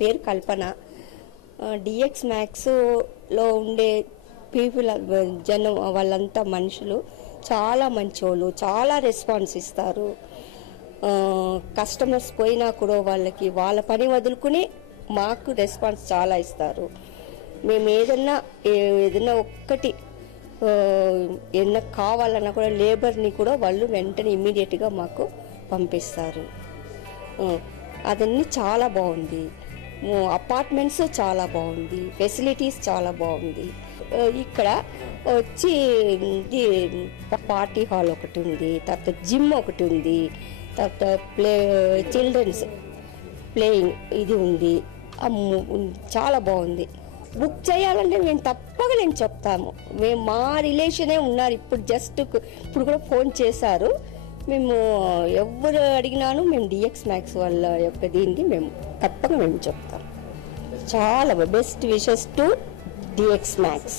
పేరు కల్పన. డిఎక్స్ మ్యాక్స్లో ఉండే పీపుల్ జనం వాళ్ళంతా మనుషులు చాలా మంచోళ్ళు, చాలా రెస్పాన్స్ ఇస్తారు. కస్టమర్స్ పోయినా కూడా వాళ్ళకి వాళ్ళ పని వదులుకుని మాకు రెస్పాన్స్ చాలా ఇస్తారు. మేము ఏదన్నా ఒక్కటి ఏదన్నా కావాలన్నా కూడా లేబర్ని కూడా వాళ్ళు వెంటనే ఇమ్మీడియట్గా మాకు పంపిస్తారు. అదన్నీ చాలా బాగుంది. అపార్ట్మెంట్స్ చాలా బాగుంది, ఫెసిలిటీస్ చాలా బాగుంది. ఇక్కడ వచ్చి పార్టీ హాల్ ఒకటి ఉంది, తర్వాత జిమ్ ఒకటి ఉంది, తర్వాత చిల్డ్రన్స్ ప్లేయింగ్ ఇది ఉంది. చాలా బాగుంది. బుక్ చేయాలంటే మేము తప్పగా నేను చెప్తాము. మా రిలేషనే ఉన్నారు, ఇప్పుడు కూడా ఫోన్ చేశారు. మేము ఎవరు అడిగినాను మేము డిఎక్స్ మ్యాక్స్ వాళ్ళ యొక్క దీన్ని మేము తప్పగా మేము చెప్తాం. చాలా best wishes to DX max.